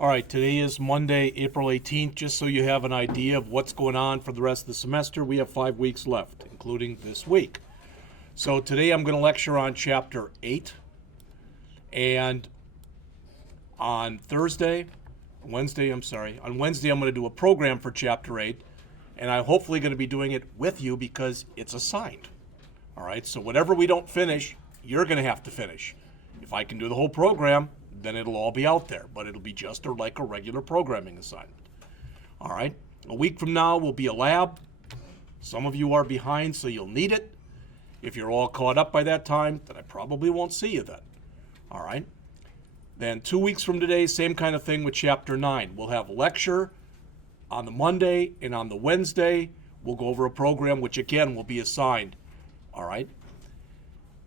All right, today is Monday, April 18th. Just so you have an idea of what's going on for the rest of the semester, we have 5 weeks left, including this week. So today I'm going to lecture on Chapter 8. And on Wednesday I'm going to do a program for Chapter 8. And I'm hopefully going to be doing it with you because it's assigned. All right, so whatever we don't finish, you're going to have to finish. If I can do the whole program, then it'll all be out there, but it'll be just like a regular programming assignment. All right, a week from now will be a lab. Some of you are behind, so you'll need it. If you're all caught up by that time, then I probably won't see you then. All right, then 2 weeks from today, same kind of thing with Chapter 9. We'll have a lecture on the Monday, and on the Wednesday, we'll go over a program, which again will be assigned. All right,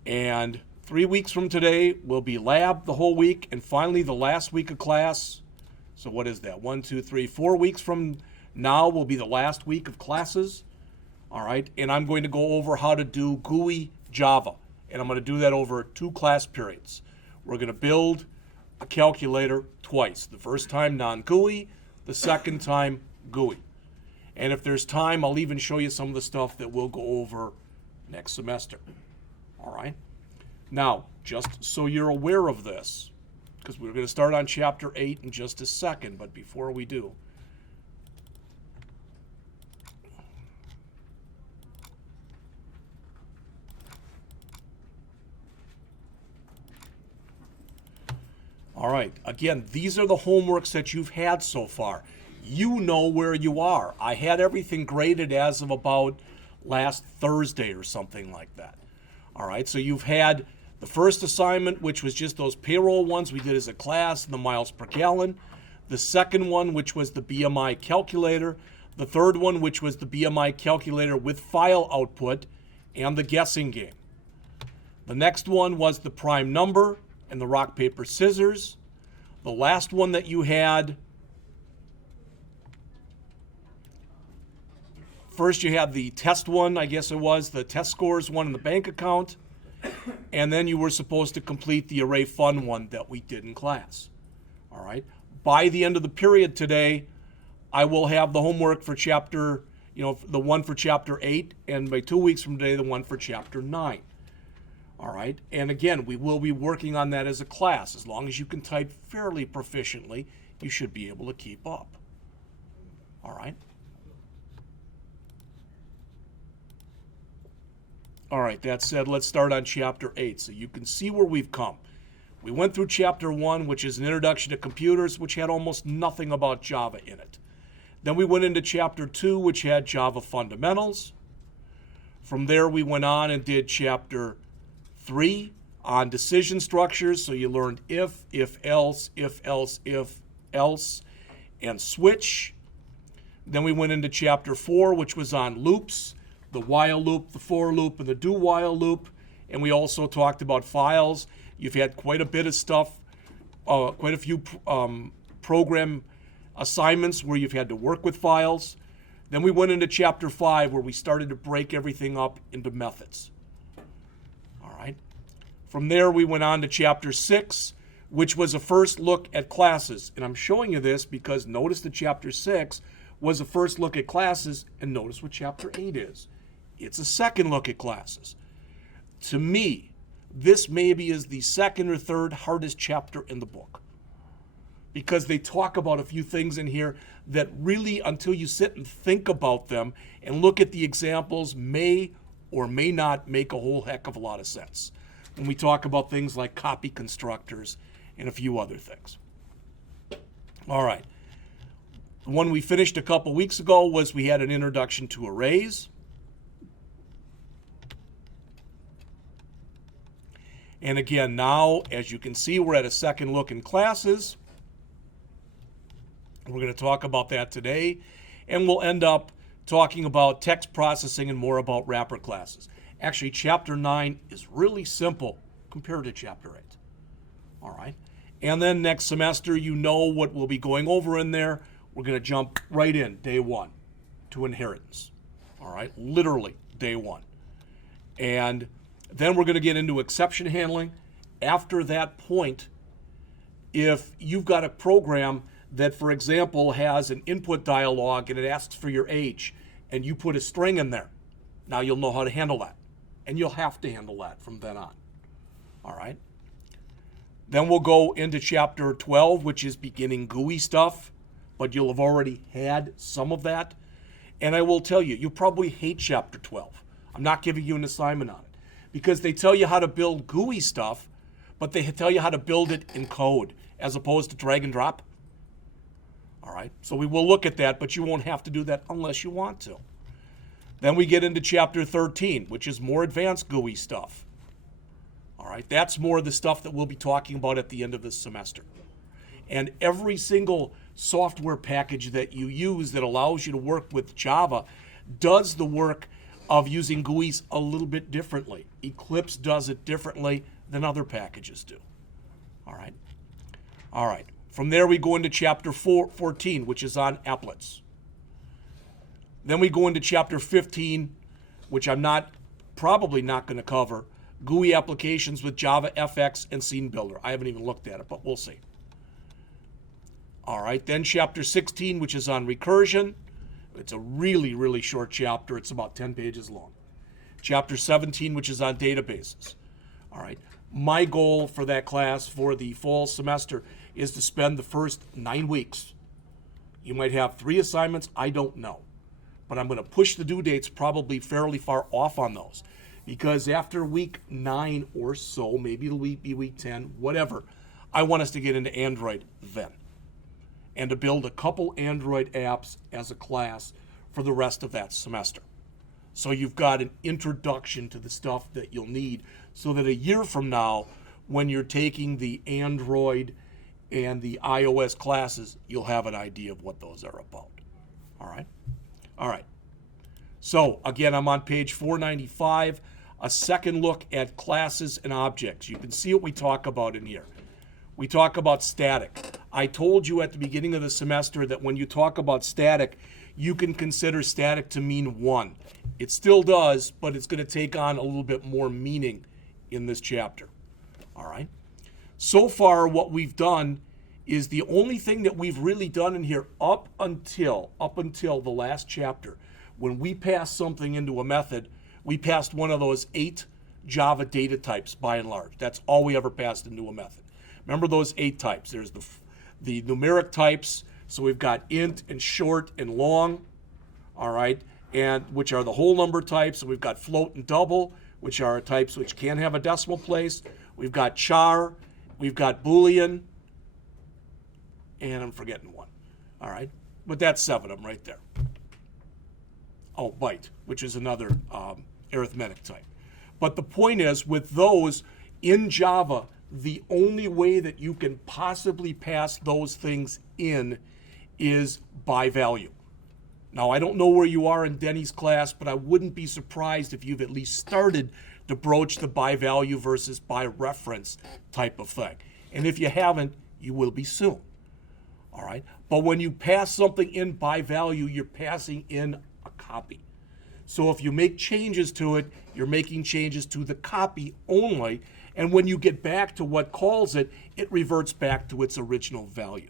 and 3 weeks from today will be lab the whole week, and finally the last week of class. So what is that? 1, 2, 3, 4 weeks from now will be the last week of classes. All right, and I'm going to go over how to do GUI Java, and I'm going to do that over 2 class periods. We're going to build a calculator twice. The first time non-GUI, the second time GUI. And if there's time, I'll even show you some of the stuff that we'll go over next semester. All right. Now, just so you're aware of this, because we're going to start on Chapter 8 in just a second, but before we do, all right, again, these are the homeworks that you've had so far. You know where you are. I had everything graded as of about last Thursday or something like that. All right, so you've had the first assignment, which was just those payroll ones we did as a class, and the miles per gallon. The second one, which was the BMI calculator. The third one, which was the BMI calculator with file output and the guessing game. The next one was the prime number and the rock, paper, scissors. The last one that you had, first you had the test one, I guess it was, the test scores one in the bank account. And then you were supposed to complete the array fun one that we did in class. All right. By the end of the period today, I will have the homework for the one for Chapter 8, and by 2 weeks from today, the one for Chapter 9. All right. And again, we will be working on that as a class. As long as you can type fairly proficiently, you should be able to keep up. All right. All right, that said, let's start on Chapter 8 so you can see where we've come. We went through Chapter 1, which is an introduction to computers, which had almost nothing about Java in it. Then we went into Chapter 2, which had Java fundamentals. From there, we went on and did Chapter 3 on decision structures. So you learned if else, and switch. Then we went into Chapter 4, which was on loops. The while loop, the for loop, and the do while loop. And we also talked about files. You've had quite a bit of stuff, quite a few program assignments where you've had to work with files. Then we went into Chapter 5 where we started to break everything up into methods. All right. From there we went on to Chapter 6, which was a first look at classes. And I'm showing you this because notice that Chapter 6 was a first look at classes, and notice what Chapter 8 is. It's a second look at classes. To me, this maybe is the second or third hardest chapter in the book because they talk about a few things in here that really, until you sit and think about them and look at the examples, may or may not make a whole heck of a lot of sense when we talk about things like copy constructors and a few other things. All right. The one we finished a couple weeks ago was we had an introduction to arrays. And again, now, as you can see, we're at a second look in classes. We're going to talk about that today. And we'll end up talking about text processing and more about wrapper classes. Actually, Chapter 9 is really simple compared to Chapter 8. All right. And then next semester, you know what we'll be going over in there. We're going to jump right in, day 1, to inheritance. All right, literally, day 1. And then we're going to get into exception handling. After that point, if you've got a program that, for example, has an input dialog and it asks for your age, and you put a string in there. Now you'll know how to handle that, and you'll have to handle that from then on. All right? Then we'll go into Chapter 12, which is beginning GUI stuff, but you'll have already had some of that. And I will tell you, you probably hate Chapter 12. I'm not giving you an assignment on it, because they tell you how to build GUI stuff, but they tell you how to build it in code as opposed to drag and drop. All right, so we will look at that, but you won't have to do that unless you want to. Then we get into Chapter 13, which is more advanced GUI stuff. All right, that's more of the stuff that we'll be talking about at the end of this semester. And every single software package that you use that allows you to work with Java does the work of using GUIs a little bit differently. Eclipse does it differently than other packages do. All right. All right. From there, we go into Chapter 14, which is on applets. Then we go into Chapter 15, which I'm probably not going to cover, GUI applications with Java, FX, and Scene Builder. I haven't even looked at it, but we'll see. All right, then Chapter 16, which is on recursion. It's a really, really short chapter. It's about 10 pages long. Chapter 17, which is on databases. All right, my goal for that class for the fall semester is to spend the first 9 weeks. You might have 3 assignments, I don't know. But I'm going to push the due dates probably fairly far off on those, because after week 9 or so, maybe it'll be week 10, whatever, I want us to get into Android then, and to build a couple Android apps as a class for the rest of that semester. So you've got an introduction to the stuff that you'll need, so that a year from now, when you're taking the Android and the iOS classes, you'll have an idea of what those are about. All right? All right. So again, I'm on page 495, a second look at classes and objects. You can see what we talk about in here. We talk about static. I told you at the beginning of the semester that when you talk about static, you can consider static to mean 1. It still does, but it's going to take on a little bit more meaning in this chapter. All right? So far, what we've done is the only thing that we've really done in here up until the last chapter. When we passed something into a method, we passed one of those 8 Java data types by and large. That's all we ever passed into a method. Remember those 8 types. There's the numeric types. So we've got int and short and long, all right, and which are the whole number types. And we've got float and double, which are types which can have a decimal place. We've got char, we've got Boolean, and I'm forgetting one. All right, but that's 7 of them right there. Oh, byte, which is another arithmetic type. But the point is, with those in Java, the only way that you can possibly pass those things in is by value. Now, I don't know where you are in Denny's class, but I wouldn't be surprised if you've at least started to broach the by value versus by reference type of thing. And if you haven't, you will be soon. All right? But when you pass something in by value, you're passing in a copy. So if you make changes to it, you're making changes to the copy only. And when you get back to what calls it, it reverts back to its original value.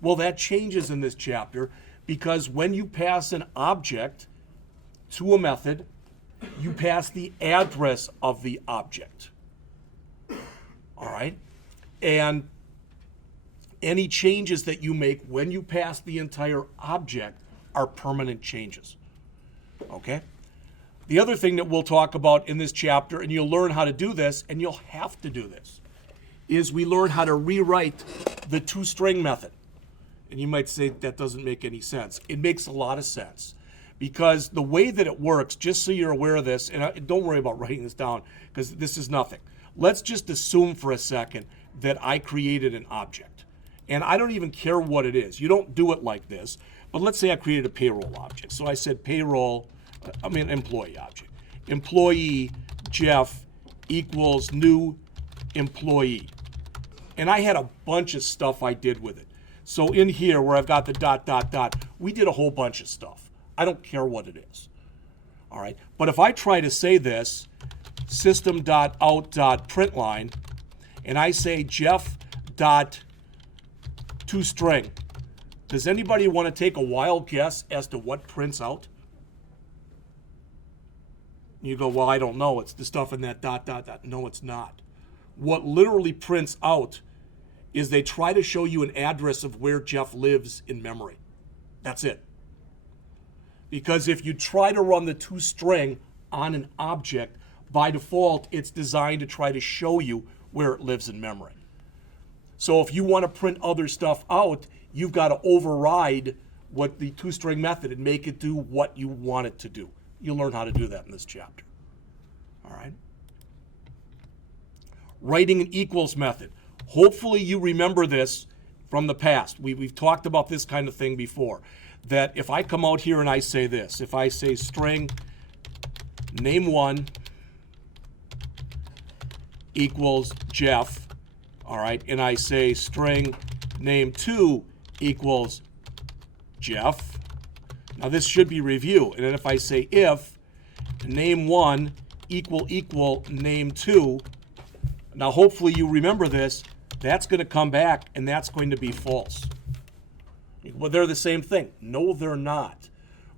Well, that changes in this chapter, because when you pass an object to a method, you pass the address of the object. All right? And any changes that you make when you pass the entire object are permanent changes. Okay? The other thing that we'll talk about in this chapter, and you'll learn how to do this, and you'll have to do this, is we learn how to rewrite the toString method. And you might say that doesn't make any sense. It makes a lot of sense, because the way that it works, just so you're aware of this, and don't worry about writing this down, because this is nothing. Let's just assume for a second that I created an object. And I don't even care what it is. You don't do it like this. But let's say I created a payroll object. So I said employee object. Employee Jeff equals new employee. And I had a bunch of stuff I did with it. So in here where I've got the ... we did a whole bunch of stuff. I don't care what it is. All right. But if I try to say this, system.out.println, and I say Jeff.toString, Does anybody want to take a wild guess as to what prints out? You go, well, I don't know. It's the stuff in that ... No, it's not. What literally prints out is they try to show you an address of where Jeff lives in memory. That's it. Because if you try to run the toString on an object, by default, it's designed to try to show you where it lives in memory. So if you want to print other stuff out, you've got to override what the toString method and make it do what you want it to do. You'll learn how to do that in this chapter. All right? Writing an equals method. Hopefully you remember this from the past. We've talked about this kind of thing before. That if I come out here and I say this, if I say string name1 equals Jeff, all right, and I say string name2 equals Jeff, now this should be review. And then if I say if name1 equal name2, now hopefully you remember this, that's going to come back and that's going to be false. Well, they're the same thing. No, they're not.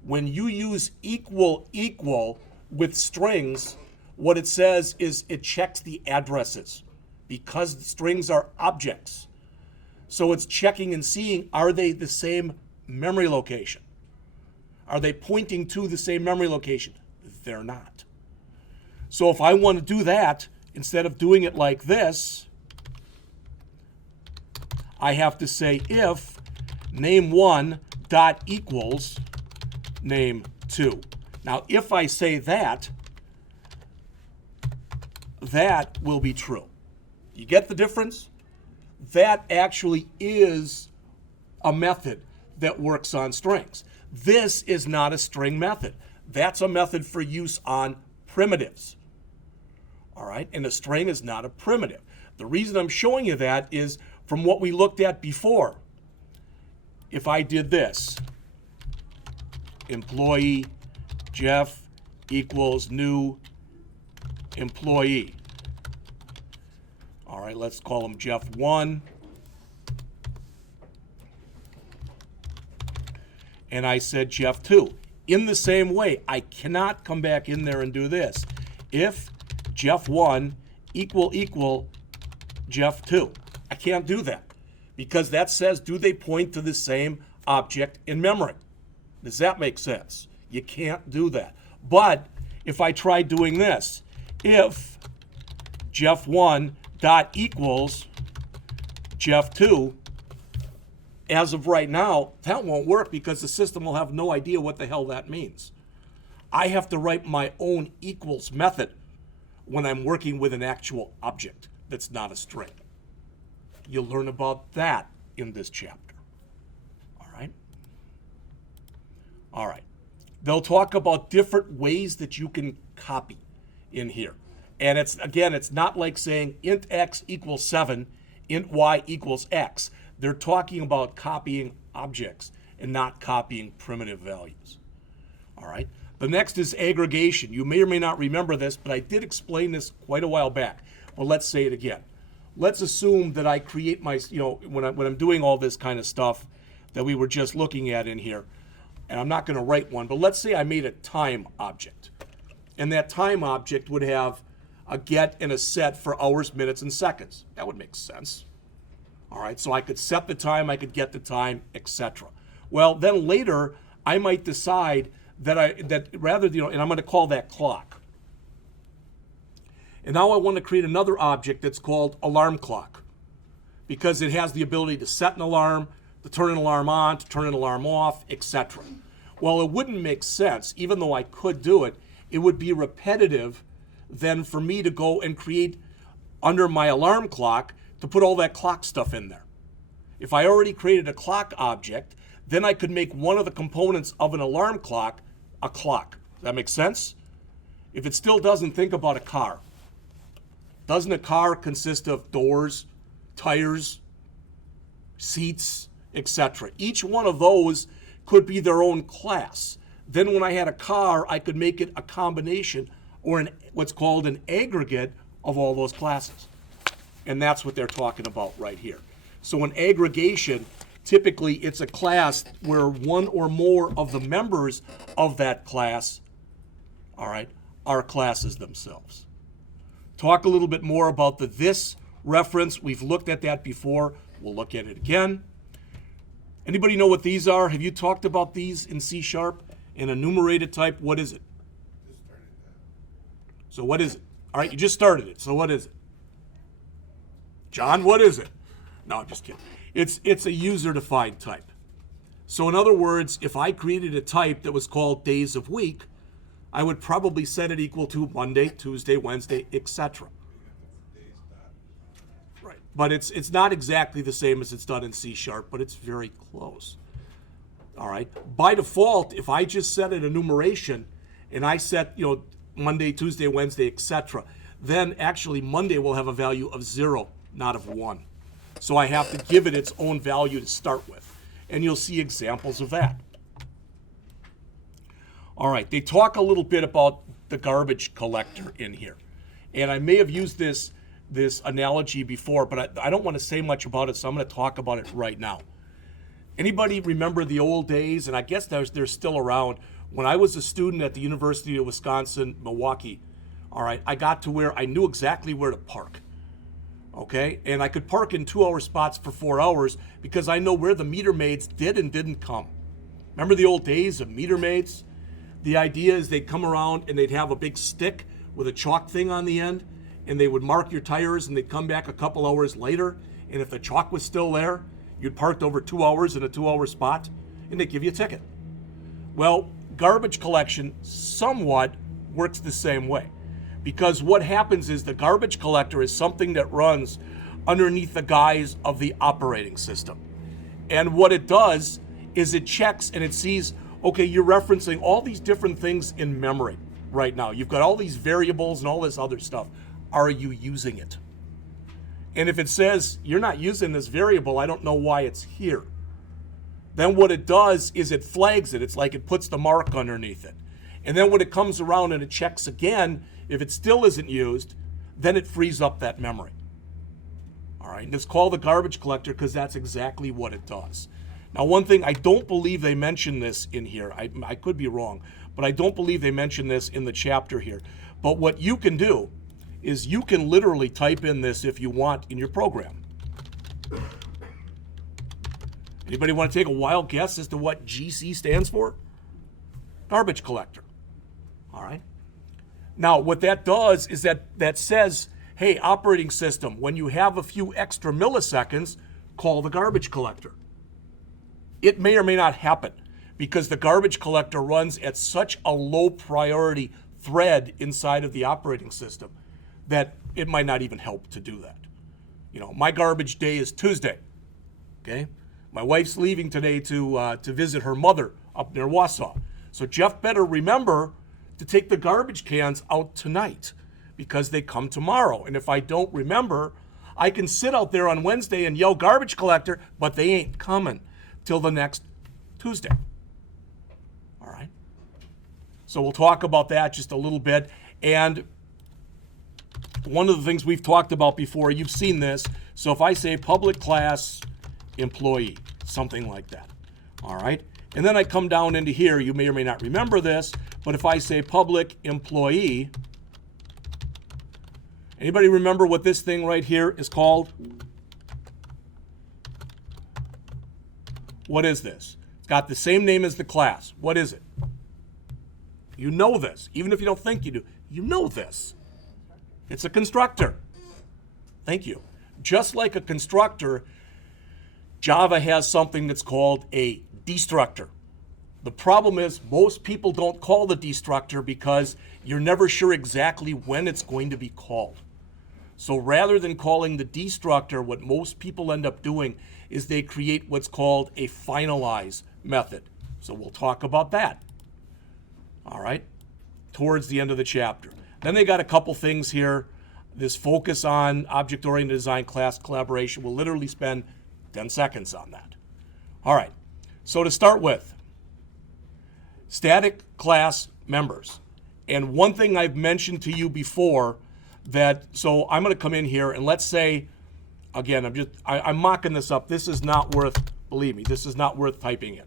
When you use equal with strings, what it says is it checks the addresses because the strings are objects. So it's checking and seeing, are they the same memory location? Are they pointing to the same memory location? They're not. So if I want to do that, instead of doing it like this, I have to say if name1 dot equals name2. Now, if I say that, that will be true. You get the difference? That actually is a method that works on strings. This is not a string method. That's a method for use on primitives. All right, and a string is not a primitive. The reason I'm showing you that is from what we looked at before. If I did this, employee Jeff equals new employee. All right, let's call him Jeff1. And I said Jeff2. In the same way, I cannot come back in there and do this. If Jeff1 equal Jeff2. I can't do that because that says, do they point to the same object in memory? Does that make sense? You can't do that. But if I try doing this, if Jeff1 dot equals Jeff2, as of right now, that won't work because the system will have no idea what the hell that means. I have to write my own equals method when I'm working with an actual object that's not a string. You'll learn about that in this chapter. All right? All right. They'll talk about different ways that you can copy in here. And it's not like saying int x equals 7, int y equals x. They're talking about copying objects and not copying primitive values. All right? The next is aggregation. You may or may not remember this, but I did explain this quite a while back. But let's say it again. Let's assume that I create my, when I'm doing all this kind of stuff that we were just looking at in here, and I'm not going to write one, but let's say I made a time object. And that time object would have a get and a set for hours, minutes, and seconds. That would make sense. All right, so I could set the time, I could get the time, etc. Well, then later, I might decide that rather, and I'm going to call that clock. And now I want to create another object that's called alarm clock because it has the ability to set an alarm, to turn an alarm on, to turn an alarm off, etc. Well, it wouldn't make sense, even though I could do it, it would be repetitive then for me to go and create under my alarm clock to put all that clock stuff in there. If I already created a clock object, then I could make one of the components of an alarm clock a clock. Does that make sense? If it still doesn't, think about a car. Doesn't a car consist of doors, tires, seats, etc.? Each one of those could be their own class. Then when I had a car, I could make it a combination or what's called an aggregate of all those classes. And that's what they're talking about right here. So an aggregation typically it's a class where one or more of the members of that class, all right, are classes themselves. Talk a little bit more about the this reference. We've looked at that before. We'll look at it again. Anybody know what these are? Have you talked about these in C#? In enumerated type, what is it? So what is it? All right, you just started it. So what is it? John, what is it? No, I'm just kidding. It's a user-defined type. So in other words, if I created a type that was called days of week, I would probably set it equal to Monday, Tuesday, Wednesday, etc. Right. But it's not exactly the same as it's done in C#, but it's very close. All right. By default, if I just set an enumeration and I set, Monday, Tuesday, Wednesday, etc., then actually Monday will have a value of 0, not of 1. So I have to give it its own value to start with. And you'll see examples of that. All right, they talk a little bit about the garbage collector in here. And I may have used this analogy before, but I don't want to say much about it, so I'm going to talk about it right now. Anybody remember the old days, and I guess they're still around, when I was a student at the University of Wisconsin, Milwaukee, all right, I got to where I knew exactly where to park, okay? And I could park in 2-hour spots for 4 hours because I know where the meter maids did and didn't come. Remember the old days of meter maids? The idea is they'd come around and they'd have a big stick with a chalk thing on the end, and they would mark your tires, and they'd come back a couple hours later, and if the chalk was still there, you'd parked over 2 hours in a 2-hour spot, and they'd give you a ticket. Well, garbage collection somewhat works the same way, because what happens is the garbage collector is something that runs underneath the guise of the operating system. And what it does is it checks and it sees, okay, you're referencing all these different things in memory right now. You've got all these variables and all this other stuff. Are you using it? And if it says you're not using this variable, I don't know why it's here. Then what it does is it flags it. It's like it puts the mark underneath it. And then when it comes around and it checks again, if it still isn't used, then it frees up that memory. All right, and it's called the garbage collector because that's exactly what it does. Now, one thing, I don't believe they mention this in here. I could be wrong, but I don't believe they mention this in the chapter here. But what you can do is you can literally type in this if you want in your program. Anybody want to take a wild guess as to what GC stands for? Garbage collector. All right. Now, what that does is that says, hey, operating system, when you have a few extra milliseconds, call the garbage collector. It may or may not happen because the garbage collector runs at such a low priority thread inside of the operating system that it might not even help to do that. My garbage day is Tuesday, okay? My wife's leaving today to visit her mother up near Wausau. So Jeff better remember to take the garbage cans out tonight because they come tomorrow. And if I don't remember, I can sit out there on Wednesday and yell garbage collector, but they ain't coming till the next Tuesday. All right? So we'll talk about that just a little bit. And one of the things we've talked about before, you've seen this. So if I say public class employee, something like that. All right? And then I come down into here, you may or may not remember this, but if I say public employee, anybody remember what this thing right here is called? What is this? It's got the same name as the class. What is it? You know this. Even if you don't think you do, you know this. It's a constructor. Thank you. Just like a constructor, Java has something that's called a destructor. The problem is most people don't call the destructor because you're never sure exactly when it's going to be called. So rather than calling the destructor, what most people end up doing is they create what's called a finalize method. So we'll talk about that. All right, towards the end of the chapter. Then they got a couple things here. This focus on object-oriented design class collaboration. We'll literally spend 10 seconds on that. All right, so to start with, static class members. And one thing I've mentioned to you before so I'm going to come in here and let's say, again, I'm mocking this up. This is not worth Believe me, this is not worth typing in.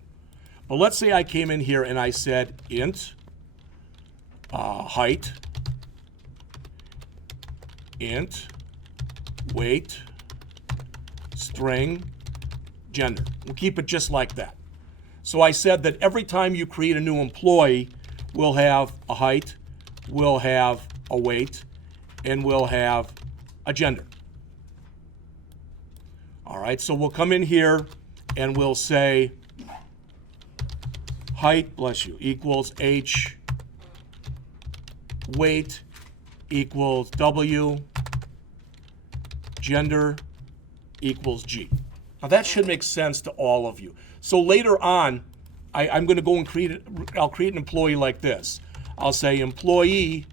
But let's say I came in here and I said int height, int weight, string, gender. We'll keep it just like that. So I said that every time you create a new employee, we'll have a height, we'll have a weight, and we'll have a gender. All right, so we'll come in here and we'll say height, bless you, equals H, weight equals W, gender equals G. Now that should make sense to all of you. So later on, I'm going to go and I'll create an employee like this. I'll say employee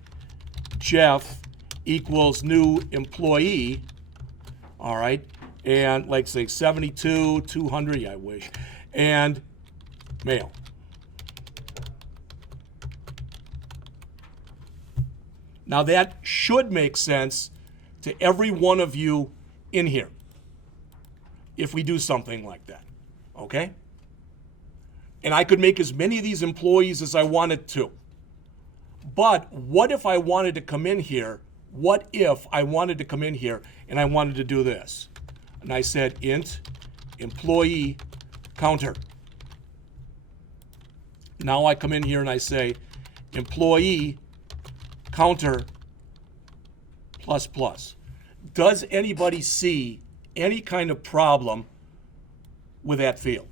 Jeff equals new employee, all right, and like say 72, 200, yeah, I wish, and male. Now that should make sense to every one of you in here if we do something like that, okay? And I could make as many of these employees as I wanted to. But what if I wanted to come in here? What if I wanted to come in here and I wanted to do this? And I said int employee counter. Now I come in here and I say employee counter plus plus. Does anybody see any kind of problem with that field?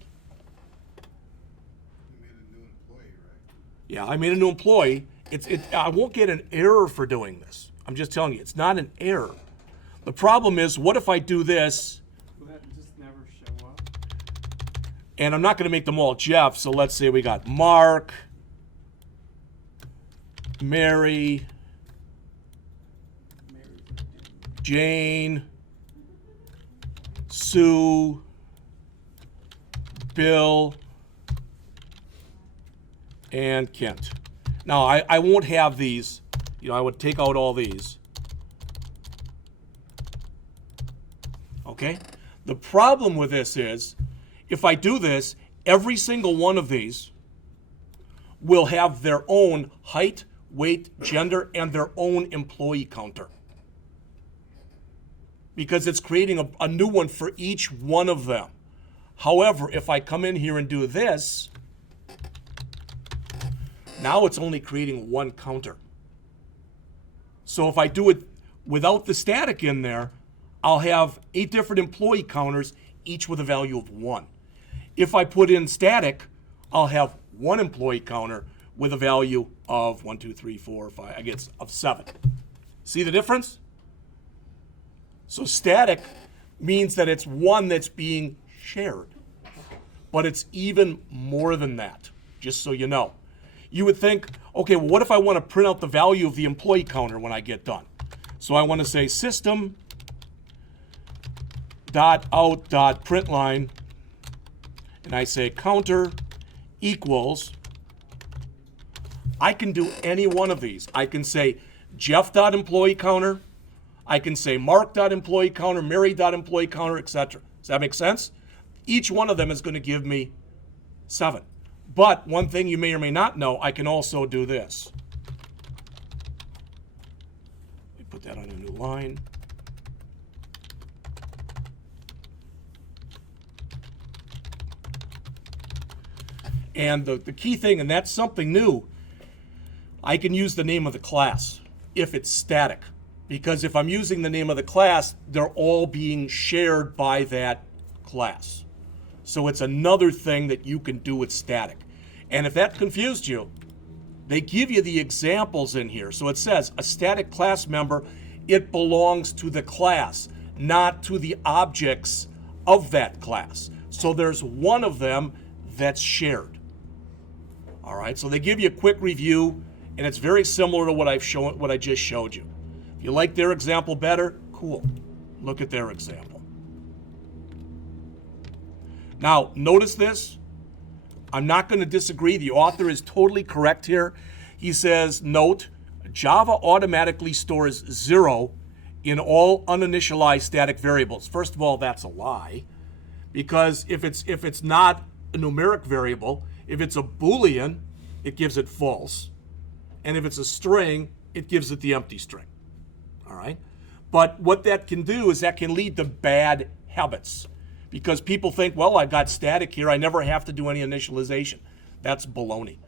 You made a new employee, right? Yeah, I made a new employee. I won't get an error for doing this. I'm just telling you, it's not an error. The problem is, what if I do this? Will that just never show up? And I'm not going to make them all Jeff, so let's say we got Mark, Mary, Jane, Sue, Bill, and Kent. Now, I won't have these. You know, I would take out all these. Okay? The problem with this is, if I do this, every single one of these will have their own height, weight, gender, and their own employee counter. Because it's creating a new one for each one of them. However, if I come in here and do this, now it's only creating one counter. So if I do it without the static in there, I'll have 8 different employee counters, each with a value of 1. If I put in static, I'll have one employee counter with a value of 1, 2, 3, 4, 5, I guess of 7. See the difference? So static means that it's one that's being shared. But it's even more than that, just so you know. You would think, okay, well, what if I want to print out the value of the employee counter when I get done? So I want to say system.out.println, and I say counter equals, I can do any one of these. I can say Jeff.employee counter, I can say Mark.employee counter, Mary.employee counter, etc. Does that make sense? Each one of them is going to give me 7. But one thing you may or may not know, I can also do this. Let me put that on a new line. And the key thing, and that's something new, I can use the name of the class if it's static. Because if I'm using the name of the class, they're all being shared by that class. So it's another thing that you can do with static. And if that confused you, they give you the examples in here. So it says a static class member, it belongs to the class, not to the objects of that class. So there's one of them that's shared. All right, so they give you a quick review, and it's very similar to what I just showed you. If you like their example better, cool. Look at their example. Now, notice this. I'm not going to disagree. The author is totally correct here. He says, note, Java automatically stores 0 in all uninitialized static variables. First of all, that's a lie, because if it's not a numeric variable, if it's a Boolean, it gives it false. And if it's a string, it gives it the empty string. All right? But what that can do is that can lead to bad habits. Because people think, well, I've got static here, I never have to do any initialization. That's baloney.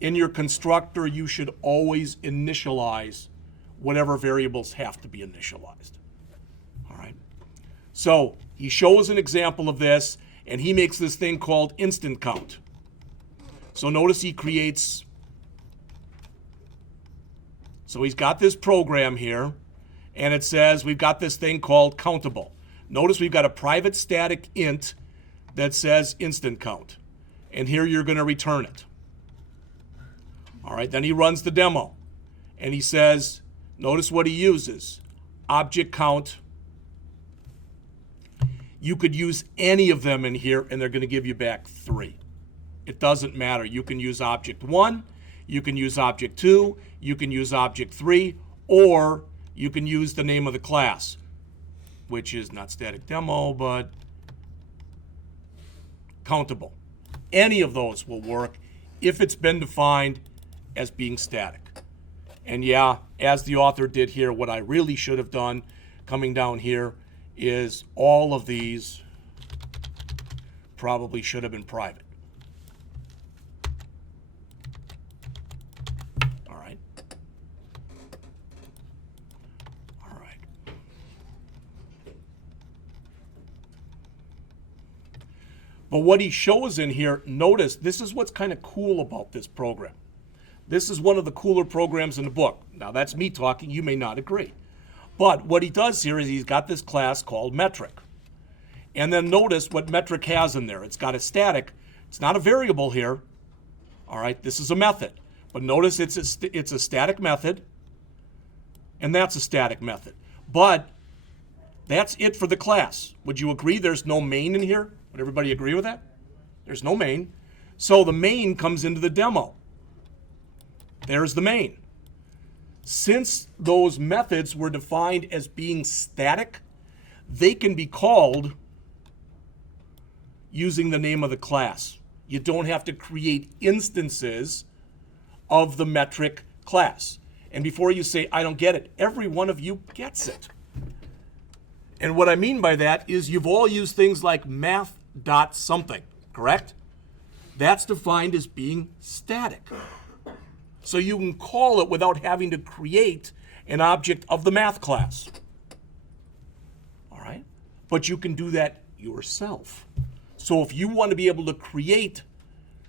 In your constructor, you should always initialize whatever variables have to be initialized. All right? So he shows an example of this, and he makes this thing called instant count. So notice he creates, so he's got this program here, and it says we've got this thing called countable. Notice we've got a private static int that says instant count. And here you're going to return it. All right, then he runs the demo. And he says, notice what he uses. Object count. You could use any of them in here, and they're going to give you back 3. It doesn't matter. You can use object 1, you can use object 2, you can use object 3, or you can use the name of the class, which is not static demo, but countable. Any of those will work if it's been defined as being static. And yeah, as the author did here, what I really should have done coming down here is all of these probably should have been private. All right. All right. But what he shows in here, notice this is what's kind of cool about this program. This is one of the cooler programs in the book. Now that's me talking, you may not agree. But what he does here is he's got this class called metric. And then notice what metric has in there. It's got a static. It's not a variable here. All right, this is a method. But notice it's a static method, and that's a static method. But that's it for the class. Would you agree there's no main in here? Would everybody agree with that? There's no main. So the main comes into the demo. There's the main. Since those methods were defined as being static, they can be called using the name of the class. You don't have to create instances of the metric class. And before you say, I don't get it, every one of you gets it. And what I mean by that is you've all used things like math.something, correct? That's defined as being static. So you can call it without having to create an object of the math class. All right? But you can do that yourself. So if you want to be able to create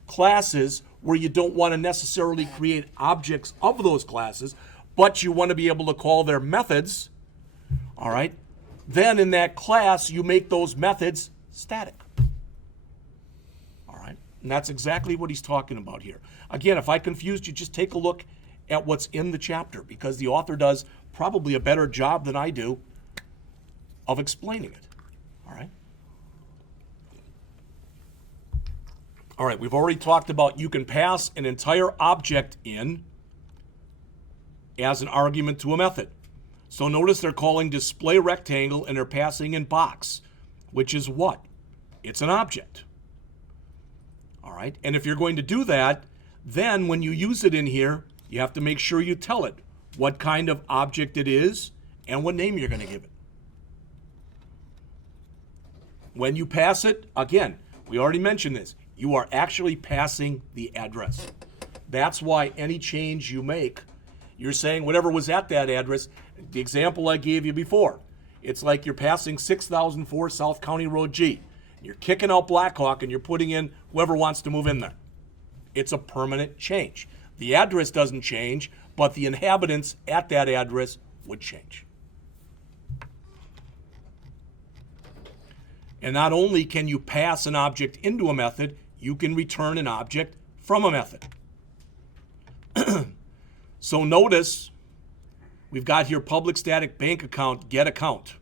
classes where you don't want to necessarily create objects of those classes, but you want to be able to call their methods, all right, then in that class you make those methods static. All right? And that's exactly what he's talking about here. Again, if I confused you, just take a look at what's in the chapter, because the author does probably a better job than I do of explaining it. All right? All right, we've already talked about you can pass an entire object in as an argument to a method. So notice they're calling display rectangle and they're passing in box, which is what? It's an object. All right, and if you're going to do that, then when you use it in here, you have to make sure you tell it what kind of object it is and what name you're going to give it. When you pass it, again, we already mentioned this, you are actually passing the address. That's why any change you make, you're saying whatever was at that address. The example I gave you before, it's like you're passing 6004 South County Road G. You're kicking out Blackhawk and you're putting in whoever wants to move in there. It's a permanent change. The address doesn't change, but the inhabitants at that address would change. And not only can you pass an object into a method, you can return an object from a method. So notice we've got here public static bank account get account.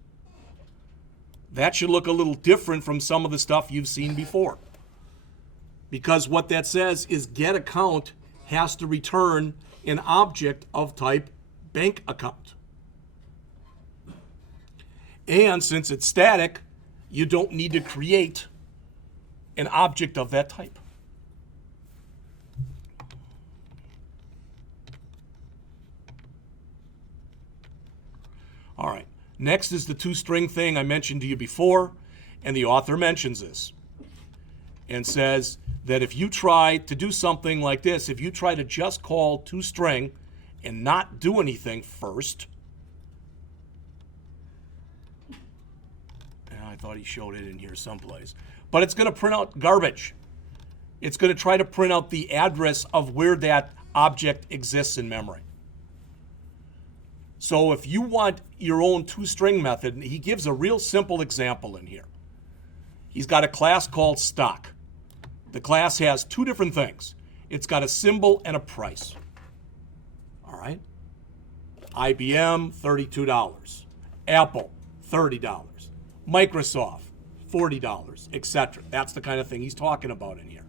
That should look a little different from some of the stuff you've seen before. Because what that says is get account has to return an object of type bank account. And since it's static, you don't need to create an object of that type. All right, next is the toString thing I mentioned to you before, and the author mentions this and says that if you try to do something like this, if you try to just call toString and not do anything first, and I thought he showed it in here someplace, but it's going to print out garbage. It's going to try to print out the address of where that object exists in memory. So if you want your own toString method, he gives a real simple example in here. He's got a class called stock. The class has two different things. It's got a symbol and a price. All right? IBM, $32. Apple, $30. Microsoft, $40, etc. That's the kind of thing he's talking about in here.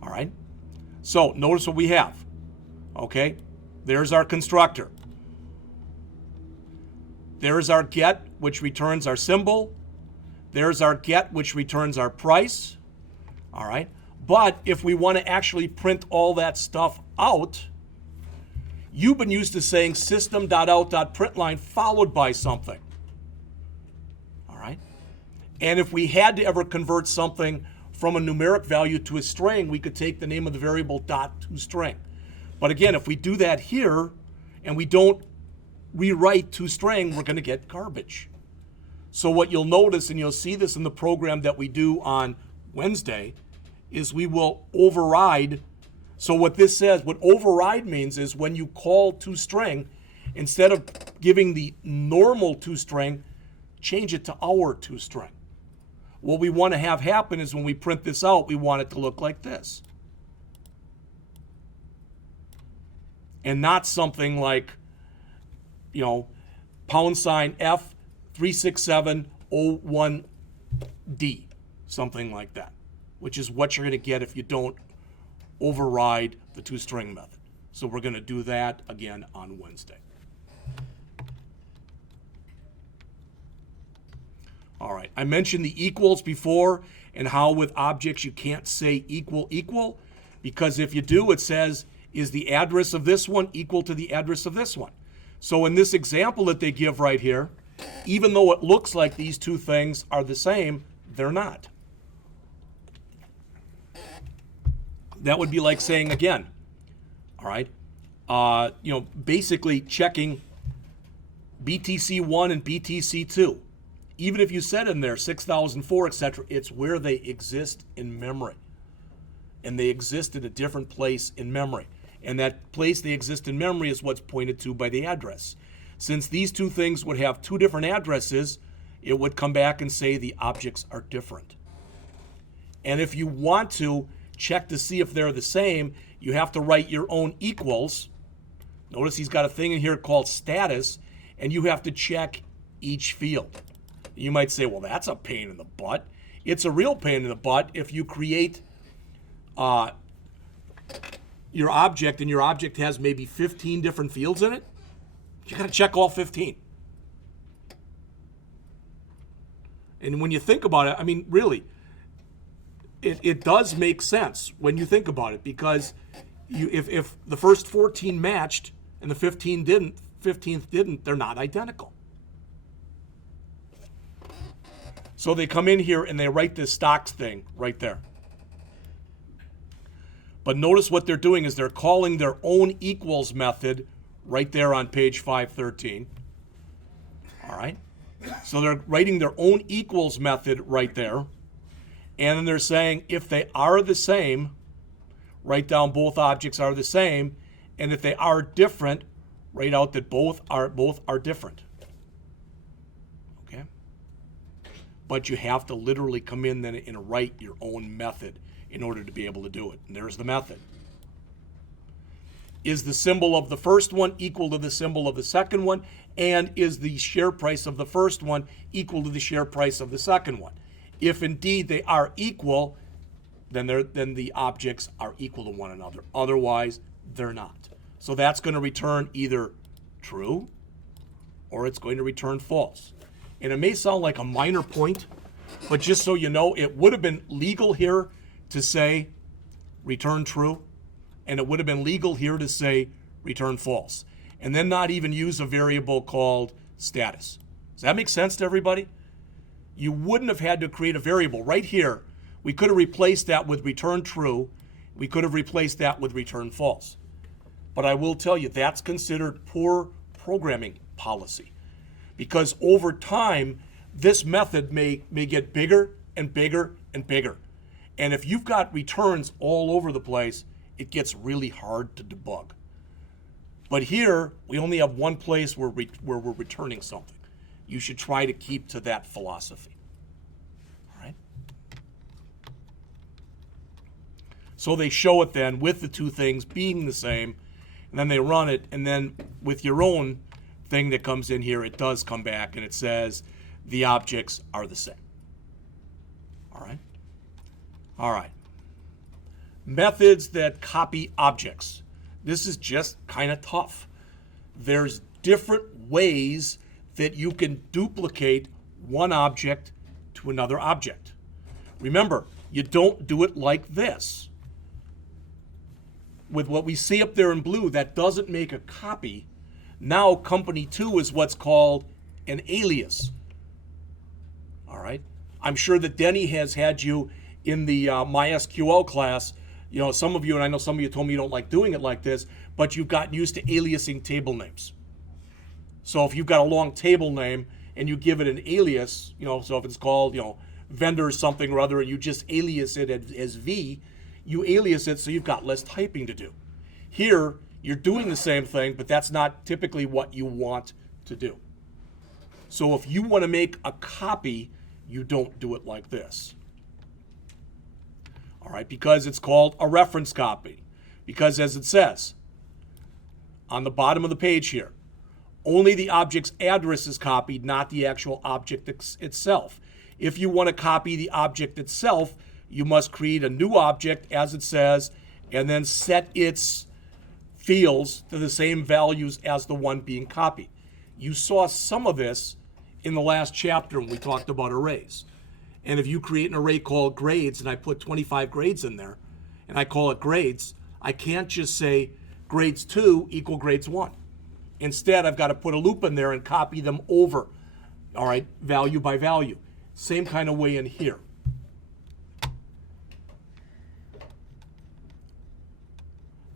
All right? So notice what we have. Okay? There's our constructor. There's our get, which returns our symbol. There's our get, which returns our price. All right? But if we want to actually print all that stuff out, you've been used to saying system.out.println followed by something. All right? And if we had to ever convert something from a numeric value to a string, we could take the name of the variable .toString. But again, if we do that here and we don't rewrite toString, we're going to get garbage. So what you'll notice, and you'll see this in the program that we do on Wednesday, is we will override. So what this says, what override means is when you call toString, instead of giving the normal toString, change it to our toString. What we want to have happen is when we print this out, we want it to look like this. And not something like, you know, $F36701D, something like that, which is what you're going to get if you don't override the toString method. So we're going to do that again on Wednesday. All right, I mentioned the equals before and how with objects you can't say equal equal, because if you do, it says, is the address of this one equal to the address of this one? So in this example that they give right here, even though it looks like these two things are the same, they're not. That would be like saying again, all right, basically checking BTC1 and BTC2. Even if you said in there 6004, etc., it's where they exist in memory. And they exist in a different place in memory. And that place they exist in memory is what's pointed to by the address. Since these two things would have two different addresses, it would come back and say the objects are different. And if you want to check to see if they're the same, you have to write your own equals. Notice he's got a thing in here called status, and you have to check each field. You might say, well, that's a pain in the butt. It's a real pain in the butt if you create your object and your object has maybe 15 different fields in it. You got to check all 15. And when you think about it, I mean, really, it does make sense when you think about it, because if the first 14 matched and the 15th didn't, they're not identical. So they come in here and they write this stocks thing right there. But notice what they're doing is they're calling their own equals method right there on page 513. All right? So they're writing their own equals method right there. And then they're saying if they are the same, write down both objects are the same. And if they are different, write out that both are different. Okay? But you have to literally come in then and write your own method in order to be able to do it. And there's the method. Is the symbol of the first one equal to the symbol of the second one? And is the share price of the first one equal to the share price of the second one? If indeed they are equal, then the objects are equal to one another. Otherwise, they're not. So that's going to return either true or it's going to return false. And it may sound like a minor point, But just so you know, it would have been legal here to say return true, and it would have been legal here to say return false, and then not even use a variable called status. Does that make sense to everybody? You wouldn't have had to create a variable. Right here, we could have replaced that with return true. We could have replaced that with return false. But I will tell you, that's considered poor programming policy, because over time, this method may get bigger and bigger and bigger. And if you've got returns all over the place, it gets really hard to debug. But here, we only have one place where we're returning something. You should try to keep to that philosophy. All right? So they show it then with the two things being the same, and then they run it, and then with your own thing that comes in here, it does come back, and it says the objects are the same. All right? All right. Methods that copy objects. This is just kind of tough. There's different ways that you can duplicate one object to another object. Remember, you don't do it like this. With what we see up there in blue, that doesn't make a copy. Now, company 2 is what's called an alias. All right? I'm sure that Denny has had you in the MySQL class. You know, some of you, and I know some of you told me you don't like doing it like this, but you've gotten used to aliasing table names. So if you've got a long table name and you give it an alias, you know, so if it's called, you know, vendor something or other, and you just alias it as V, you alias it so you've got less typing to do. Here, you're doing the same thing, but that's not typically what you want to do. So if you want to make a copy, you don't do it like this. All right, because it's called a reference copy. Because as it says on the bottom of the page here, only the object's address is copied, not the actual object itself. If you want to copy the object itself, you must create a new object, as it says, and then set its fields to the same values as the one being copied. You saw some of this in the last chapter when we talked about arrays. And if you create an array called grades, and I put 25 grades in there, and I call it grades, I can't just say grades 2 equal grades 1. Instead, I've got to put a loop in there and copy them over, all right, value by value. Same kind of way in here.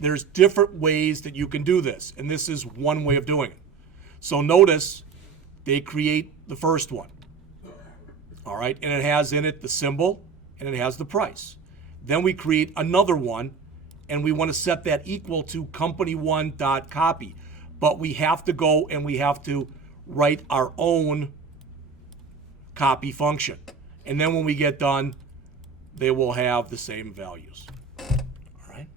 There's different ways that you can do this, and this is one way of doing it. So notice they create the first one. All right, and it has in it the symbol, and it has the price. Then we create another one, and we want to set that equal to company1.copy. But we have to go and we have to write our own copy function. And then when we get done, they will have the same values. All right.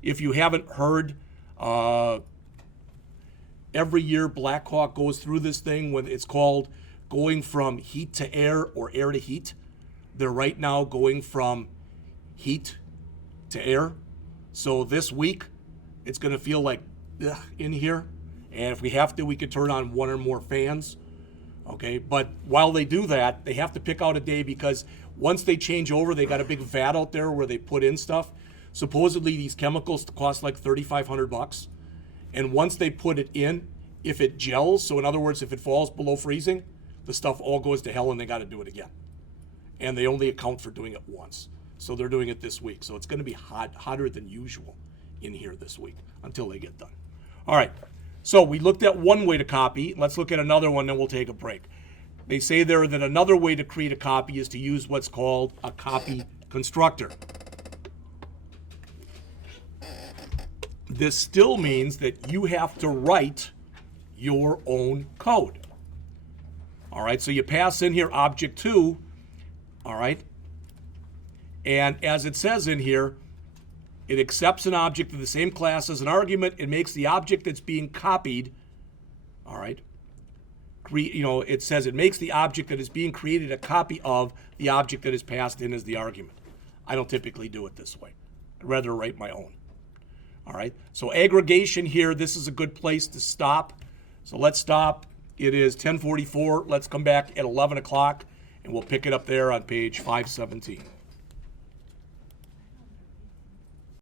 If you haven't heard, every year Blackhawk goes through this thing when it's called going from heat to air or air to heat. They're right now going from heat to air. So this week, it's going to feel like in here. And if we have to, we could turn on one or more fans. Okay, but while they do that, they have to pick out a day, because once they change over, they got a big vat out there where they put in stuff. Supposedly these chemicals cost like $3,500. And once they put it in, if it gels, so in other words, if it falls below freezing, the stuff all goes to hell and they got to do it again. And they only account for doing it once. So they're doing it this week. So it's going to be hotter than usual in here this week until they get done. All right. So we looked at one way to copy. Let's look at another one, then we'll take a break. They say there that another way to create a copy is to use what's called a copy constructor. This still means that you have to write your own code. All right, so you pass in here object 2, all right, and as it says in here, it accepts an object of the same class as an argument. It makes the object that's being copied, all right, it says it makes the object that is being created a copy of the object that is passed in as the argument. I don't typically do it this way. I'd rather write my own. All right, so aggregation here, this is a good place to stop. So let's stop, It is 10:44. Let's come back at 11 o'clock, and we'll pick it up there on page 517.